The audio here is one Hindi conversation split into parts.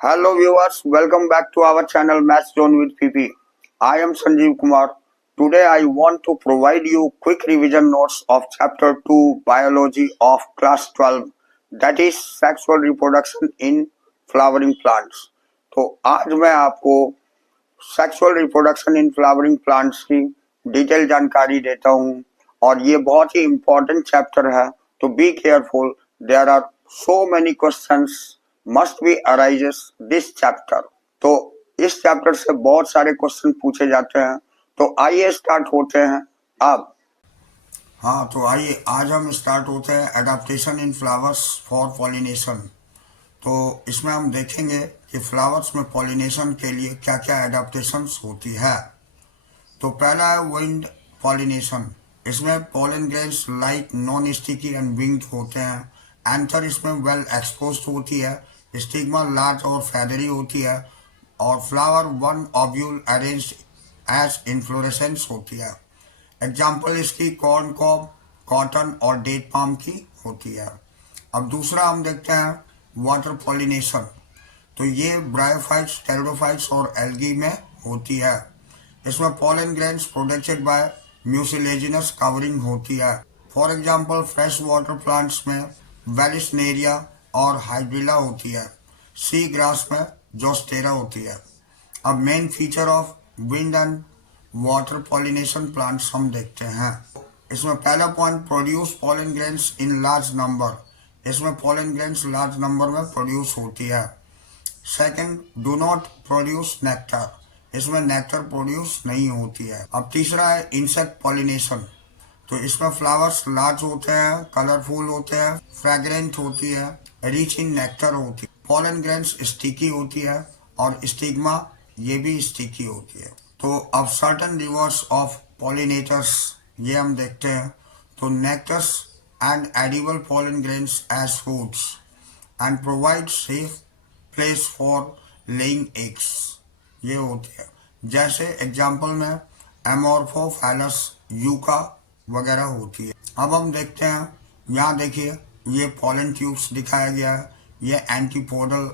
Hello viewers, welcome back to our channel Math Zone with PP. I am Sanjeev Kumar. Today I want to provide you quick revision notes of chapter 2 biology of class 12, that is sexual reproduction in flowering plants. तो आज मैं आपको sexual reproduction in flowering plants की डिटेल जानकारी देता हूँ और ये बहुत ही इम्पोर्टेंट चैप्टर है, तो be careful, there are so many questions must be arises this chapter. तो इस चैप्टर से बहुत सारे क्वेश्चन पूछे जाते हैं, तो आइए स्टार्ट होते हैं अब। तो आइए आज हम स्टार्ट होते हैं adaptation in flowers for pollination. तो इसमें हम देखेंगे कि फ्लावर्स में पॉलिनेशन के लिए क्या क्या एडाप्टेशंस होती है। तो पहला है विंड पॉलिनेशन। इसमें pollen grains light non sticky and winged होते हैं। एंथर इसमें वेल एक्सपोज्ड होती है। स्टिग्मा लार्ज और फेदरी होती है और flower one ovule arranged as inflorescence होती है। एग्जाम्पल इसकी कॉर्न कॉब, कॉटन और डेट पाम की होती है। अब दूसरा हम देखते हैं वाटर पॉलिनेशन। तो ये ब्रायोफाइट्स, टेरिडोफाइट्स और एल्गी में होती है। इसमें pollen grains protected by mucilaginous covering होती है। For example fresh water plants में वेलिसनेरिया और हाइड्रिला होती है। सी ग्रास में जोस्टेरा होती है। अब main feature of wind and water pollination plants हम देखते हैं। इसमें पहला point, produce pollen grains in large number. इसमें पोलन ग्रेन्स लार्ज नंबर में प्रोड्यूस होती है। Second, do not produce nectar. इसमें नेक्टर प्रोड्यूस नहीं होती है। अब तीसरा है इंसेक्ट पॉलिनेशन। तो इसमें फ्लावर्स लार्ज होते हैं, कलरफुल होते हैं, फ्रेग्रेंट होती है, रिच इन नेक्टर होती है। पोलन ग्रेन्स स्टिकी होती है और स्टिग्मा ये भी स्टिकी होती है। तो अब सर्टन रिवर्स ऑफ पॉलिनेटर्स ये हम देखते हैं। तो nectars and edible pollen grains as foods and provide safe place for laying eggs ये होती है। जैसे एग्जाम्पल में एमोर्फोफैलस, यूका वगैरह होती है। अब हम देखते हैं, यहाँ देखिए ये पोलन ट्यूब्स दिखाया गया है, ये एंटीपोडल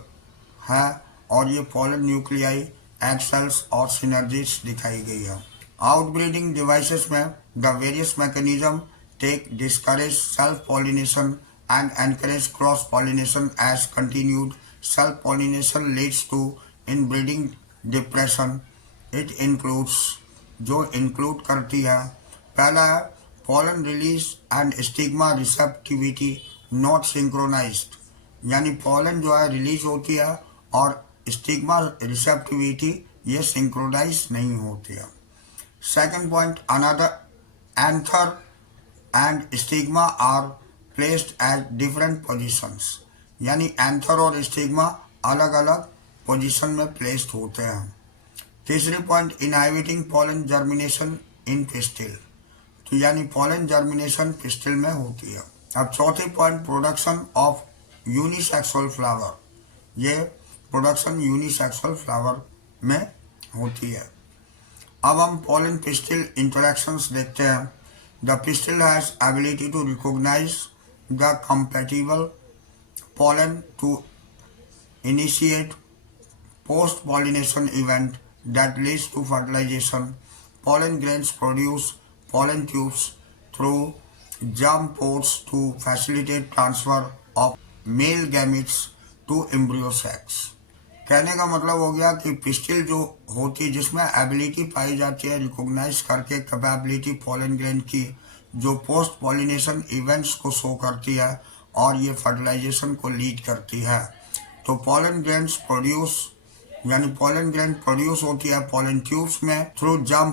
है और ये पोलन न्यूक्लियाई, एग सेल्स और सिनर्जीज दिखाई गई है। आउटब्रीडिंग डिवाइसेस में the various mechanism take discourage self pollination and encourage cross pollination as continued self pollination leads to inbreeding depression. It includes, जो इंक्लूड करती है, पहला है pollen release and stigma receptivity not synchronised, यानी पोलन जो है रिलीज होती है और स्टिग्मा रिसेप्टिविटी ये सिंक्रोनाइज नहीं होती है। Second point, another anther and stigma are placed at different positions, यानी एंथर और स्टिग्मा अलग अलग पोजीशन में प्लेस्ड होते हैं। तीसरी point, inhibiting pollen germination in pistil, तो यानी पोलन जर्मिनेशन पिस्टिल में होती है। अब चौथी point, production of unisexual flower, ये प्रोडक्शन यूनिसेक्सुअल फ्लावर में होती है। अब हम पोलन पिस्टिल इंटरेक्शंस देखते हैं। The pistil has ability to recognise the compatible pollen to initiate post-pollination event that leads to fertilization. Pollen grains produce pollen tubes through germ pores to facilitate transfer of male gametes to embryo sacs. कहने का मतलब हो गया कि पिस्टिल जो होती है जिसमें एबिलिटी पाई जाती है रिकॉग्नाइज करके कैपेबिलिटी पोलन ग्रेन की, जो पोस्ट पॉलिनेशन इवेंट्स को शो करती है और ये फर्टिलाइजेशन को लीड करती है। तो पोलन ग्रेन्स प्रोड्यूस, यानी पोलन ग्रेन प्रोड्यूस होती है पोलन ट्यूब्स में थ्रू जर्म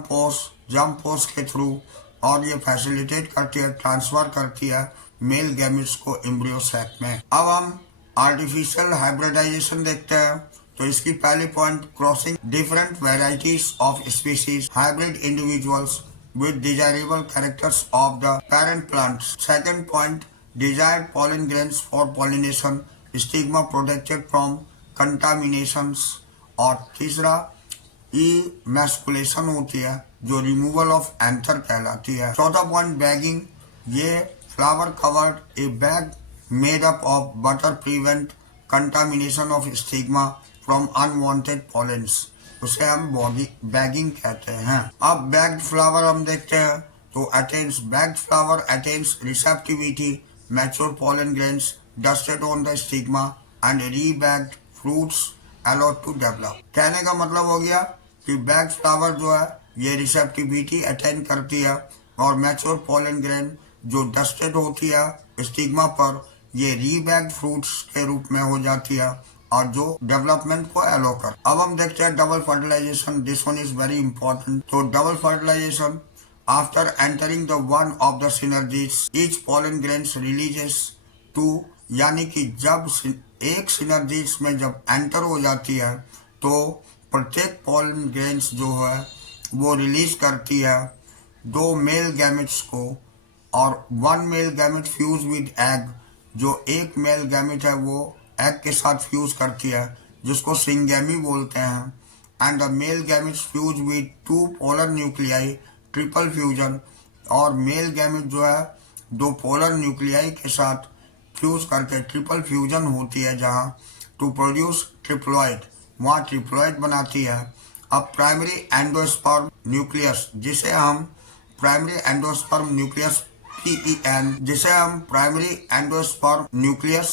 पोर्स के थ्रू, और ये फैसिलिटेट करती है, ट्रांसफर करती है मेल गैमेट्स को एम्ब्रियो सैक में। अब हम आर्टिफिशियल हाइब्रिडाइजेशन देखते हैं। तो इसकी पहली point, crossing different varieties of species, hybrid individuals with desirable characters of the parent plants. Second point, desired pollen grains for pollination, stigma protected from contaminations. और तीसरा emasculation होती है जो रिमूवल ऑफ एंथर कहलाती है। चौथा पॉइंट, बैगिंग, ये flower covered A bag made up of butter prevent contamination of stigma from unwanted pollens. उसे हम बैगिंग कहते हैं। अब बैग्ड फ्लावर हम देखते हैं तो attains bagged flower attains receptivity mature pollen grains dusted on the stigma and rebagged fruits allowed to develop। कहने का मतलब हो गया कि बैग्ड फ्लावर जो है ये रिसेप्टिविटी अटेन करती है और मैच्योर पोलन ग्रेन जो डस्टेड होती है स्टिग्मा पर ये रीबैग्ड फ्रूट्स के रूप में हो जाती है और जो डेवलपमेंट को एलो कर। अब हम देखते हैं double fertilisation. This one is very important. तो double fertilisation after entering the one of the synergids each pollen grains releases two, यानी कि जब एक सिनर्जीज में जब एंटर हो जाती है तो प्रत्येक पोलन ग्रेन्स जो है वो रिलीज करती है दो मेल गैमेट्स को और one male gamete fuse with egg. जो एक मेल गैमेट है वो एग के साथ फ्यूज करती है जिसको सिंगेमी बोलते हैं। And the male gametes fuse with two polar nuclei triple fusion, और मेल गैमेट जो है दो पोलर न्यूक्लियाई के साथ फ्यूज करके ट्रिपल फ्यूजन होती है जहाँ टू प्रोड्यूस ट्रिप्लॉइड, वहाँ ट्रिप्लॉइड बनाती है। अब प्राइमरी एंडोस्पर्म न्यूक्लियस जिसे हम प्राइमरी एंडोस्पर्म न्यूक्लियस PEN, जिसे हम प्राइमरी एंडोस्पर्म न्यूक्लियस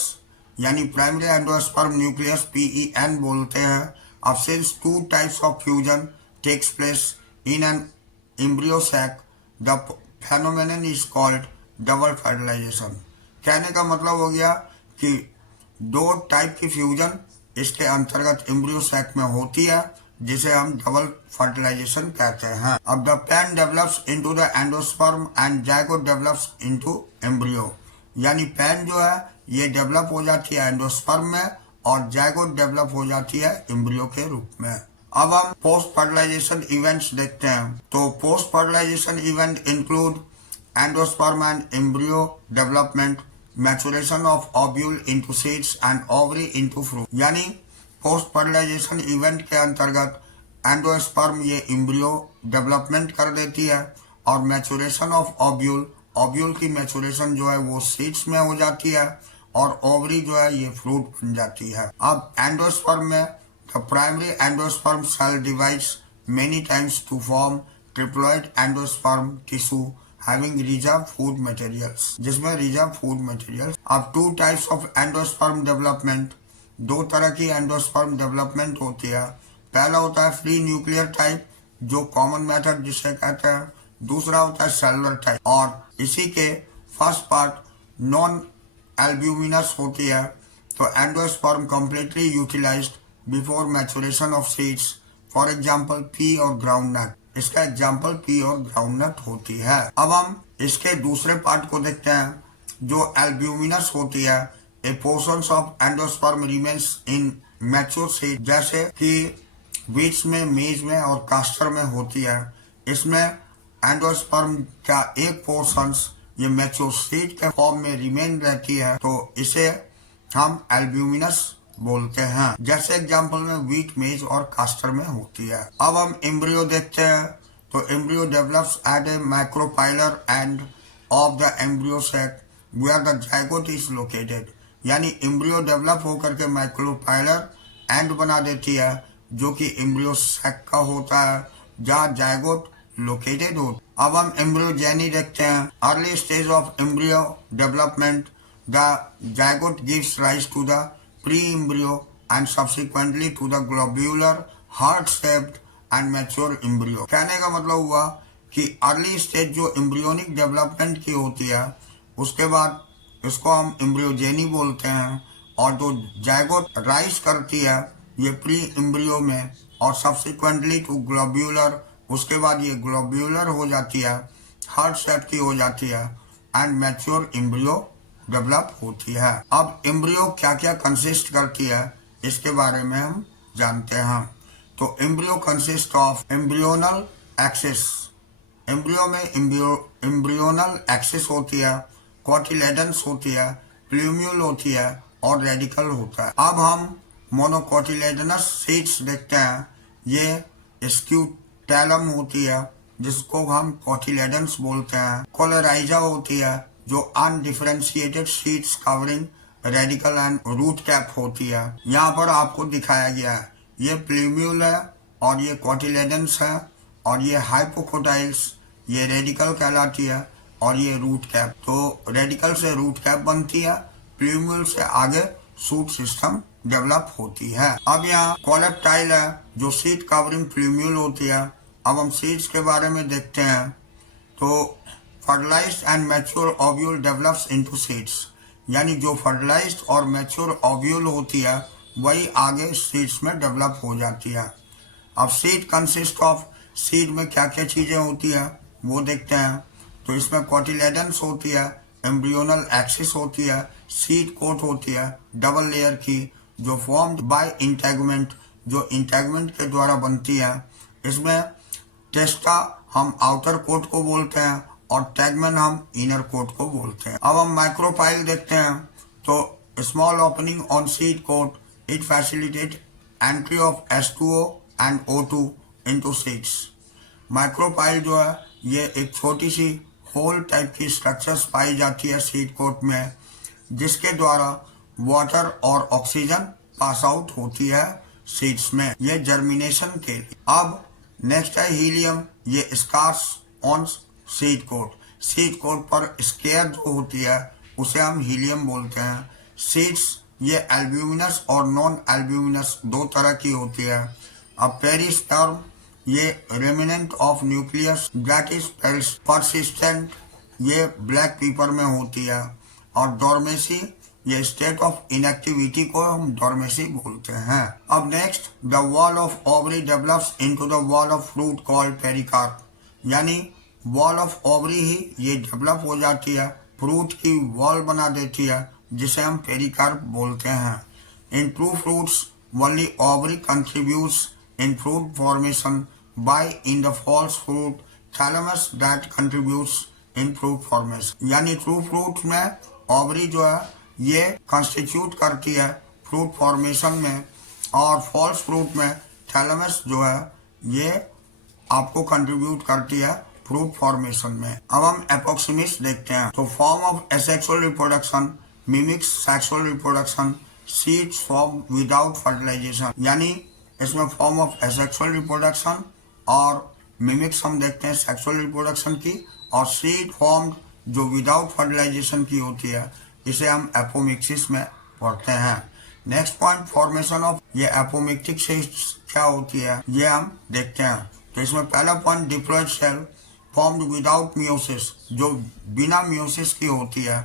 यानी प्राइमरी एंडोस्पर्म न्यूक्लियस PEN बोलते हैं। अब since two types of fusion takes place in an embryo sac the phenomenon is called double fertilization. कहने का मतलब हो गया कि दो टाइप की फ्यूजन इसके अंतर्गत एम्ब्रियो सैक में होती है जिसे हम डबल फर्टिलाइजेशन कहते हैं। अब the PEN develops into the endosperm and zygote develops into embryo, यानी पेन जो है ये डेवलप हो जाती है एंडोस्पर्म में और जाइगोट डेवलप हो जाती है एम्ब्रियो के रूप में। अब हम पोस्ट फर्टिलाइजेशन इवेंट्स देखते हैं। तो post fertilization event include endosperm and embryo development, maturation of ovule into seeds and ovary into fruit. यानी पोस्ट फर्टिलाइजेशन इवेंट के अंतर्गत एंडोस्पर्म ये एम्ब्रियो डेवलपमेंट कर देती है और मैचुरेशन ऑफ ओव्यूल, ओव्यूल की मैचुरेशन जो है वो सीड्स में हो जाती है और ओवरी जो है ये फ्रूट बन जाती है। अब एंडोस्पर्म में the primary endosperm cell divides many times to form triploid endosperm tissue having reserve food materials, जिसमें रिजर्व फूड मटेरियल्स। अब two types of endosperm development, दो तरह की एंडोस्पर्म डेवलपमेंट होती है। पहला होता है फ्री न्यूक्लियर टाइप जो कॉमन मेथड जिसे कहते हैं, दूसरा होता है सेलुलर टाइप और इसी के फर्स्ट पार्ट नॉन एल्ब्यूमिनस होती है। तो endosperm completely utilized before maturation of seeds, for example pea और ग्राउंडनट। इसका एग्जांपल पी और ग्राउंडनट होती है। अब हम इसके दूसरे पार्ट को देखते हैं जो एल्ब्यूमिनस होती है। A portions of endosperm remains in mature seed, जैसे कि बीज में, मेज में और कास्टर में होती है। इसमें एंडोस्पर्म का एक पोर्शंस ये मैच्योर सीड के फॉर्म में रिमेन रहती है तो इसे हम एल्ब्यूमिनस बोलते हैं। जैसे एग्जांपल में व्हीट, मेज और कास्टर में होती है। अब हम एम्ब्रियो देखते हैं। तो embryo develops at a micropylar end of the embryo sac where the zygote is located, यानी एम्ब्रियो डेवलप होकर के माइक्रोपाइलर एंड बना देती है जो कि एम्ब्रियो सैक का होता है जहाँ जाइगोट लोकेटेड हो। अब हम एम्ब्रियोजेनी देखते हैं। Early stage of embryo development the zygote gives rise to the pre embryo and subsequently to the globular heart shaped and mature embryo. कहने का मतलब हुआ कि अर्ली स्टेज जो एम्ब्रियोनिक डेवलपमेंट की होती है उसके बाद इसको हम एम्ब्रियोजेनी बोलते हैं और जो जाइगोट राइज करती है ये प्री एम्ब्रियो में और सब्सिक्वेंटली टू ग्लोब्यूलर, उसके बाद ये ग्लोब्यूलर हो जाती है, हार्ट शेप की हो जाती है एंड मैच्योर एम्ब्रियो डेवलप होती है। अब एम्ब्रियो क्या क्या कंसिस्ट करती है इसके बारे में हम जानते हैं। तो embryo consist of embryonal axis, embryo में एम्ब्रियोनल एक्सिस होती है, कोटिलेडन्स होती है, प्लूम्यूल होती है और रेडिकल होता है। अब हम मोनोकोटिलेडनस सीड्स देखते हैं। ये स्क्यूटेलम होती है जिसको हम कोटिलेडन्स बोलते हैं। कोलेराइजा होती है जो undifferentiated seeds covering radicle and root cap होती है। यहाँ पर आपको दिखाया गया है, ये प्लूम्यूल है और ये कोटिलेडन्स है और ये हाइपोकोटाइल्स, ये रेडिकल कहलाती है और ये रूट कैप। तो रेडिकल से रूट कैप बनती है, प्लूम्यूल से आगे सूट सिस्टम डेवलप होती है। अब यहाँ कोलेप्टाइल है जो सीड कवरिंग प्लूम्यूल होती है। अब हम सीड्स के बारे में देखते हैं। तो fertilized and mature ovule develops into seeds, यानी जो फर्टिलाइज्ड और मैच्योर ओव्यूल होती है वही आगे सीड्स में डेवलप हो जाती है। अब सीड कंसिस्ट ऑफ, सीड में क्या क्या चीजें होती है वो देखते हैं। तो इसमें कोटिलेडन्स होती है, एम्ब्रियोनल एक्सिस होती है, सीड कोट होती है डबल लेयर की जो फॉर्म्ड बाय इंटेगमेंट, जो इंटेगमेंट के द्वारा बनती है। इसमें टेस्टा हम आउटर कोट को बोलते हैं और टैगमेन हम इनर कोट को बोलते हैं। अब हम माइक्रोपाइल देखते हैं। तो small opening on seed coat, it facilitate entry of H2O and O2 into seeds. Micropyle जो है ये एक छोटी सी होल टाइप की स्ट्रक्चर्स पाई जाती है सीड कोट में, जिसके द्वारा वाटर और ऑक्सीजन पास आउट होती है सीड्स में, ये जर्मिनेशन के लिए। अब नेक्स्ट है हीलियम, ये scars on seed coat. Seed coat पर स्केयर जो होती है उसे हम हीलियम बोलते हैं। सीड्स ये एल्ब्यूमिनस और नॉन एल्ब्यूमिनस दो तरह की होती है। अब पेरिस्पर्म ये remnant of nucleus that is persistent, ये ब्लैक पीपर में होती है। और डोरमेसी ये स्टेट ऑफ इनएक्टिविटी को हम डोरमेसी बोलते हैं। अब next, the wall of ovary develops into the wall of fruit called pericarp, यानी वॉल ऑफ ओवरी ही ये डेवलप हो जाती है, फ्रूट की वॉल बना देती है जिसे हम पेरिकार्प बोलते हैं। In true fruits only ovary contributes in fruit formation by in the false fruit thalamus that contributes in fruit formation, यानी ट्रू फ्रूट में ओवरी जो है ये कंस्टिट्यूट करती है फ्रूट फॉर्मेशन में और फॉल्स फ्रूट में थैलेमस जो है ये आपको कंट्रीब्यूट करती है फ्रूट फॉर्मेशन में। अब हम एपोक्सिमिक्स देखते हैं। तो form of asexual reproduction mimics sexual reproduction, seeds form without fertilization, यानी इसमें फॉर्म ऑफ एसेक्सुअल रिप्रोडक्शन और मिमिक्स हम देखते हैं सेक्सुअल रिप्रोडक्शन की, और सीड फॉर्म जो विदाउट फर्टिलाइजेशन की होती है इसे हम एपोमिक्सिस में पढ़ते हैं। नेक्स्ट पॉइंट, फॉर्मेशन ऑफ ये एपोमिक्टिक सीड्स क्या होती है ये हम देखते हैं। तो इसमें पहला point, diploid cell formed without meiosis, जो बिना मियोसिस की होती है।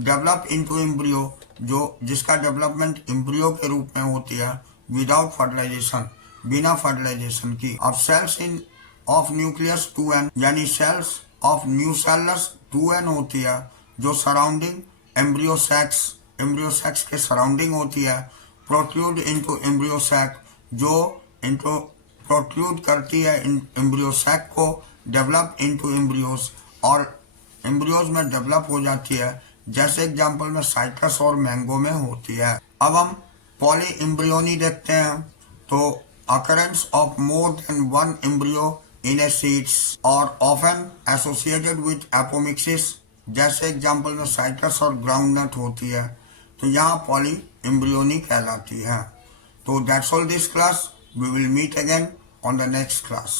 डेवलप इनटू एम्ब्रियो, जो जिसका डेवलपमेंट एम्ब्रियो के रूप में होती है विदाउट फर्टिलाइजेशन, बिना फर्टिलाइजेशन की। अब sales in of nucleus 2n, यानी सेल्स ऑफ न्यूसेलस 2n होती है जो सराउंडिंग एम्ब्रियो सेक्स के सराउंडिंग होती है। प्रोट्रूड इनटू एम्ब्रियो सैक, जो इनटू प्रोट्रूड करती है एम्ब्रियो सैक को, डेवलप इनटू एम्ब्रियोज, और एम्ब्रियोज में डेवलप हो जाती है, जैसे एग्जांपल में साइट्रस और मैंगो में होती है। अब हम पॉली एम्ब्रियोनी देखते हैं। तो occurrence of more than one embryo in a seeds or often associated with apomixis, जैसे एग्जांपल में साइट्रस और ग्राउंडनट होती है, तो यहाँ पॉली एम्ब्रियोनी कहलाती है। तो that's all this class, we will meet again on the next class.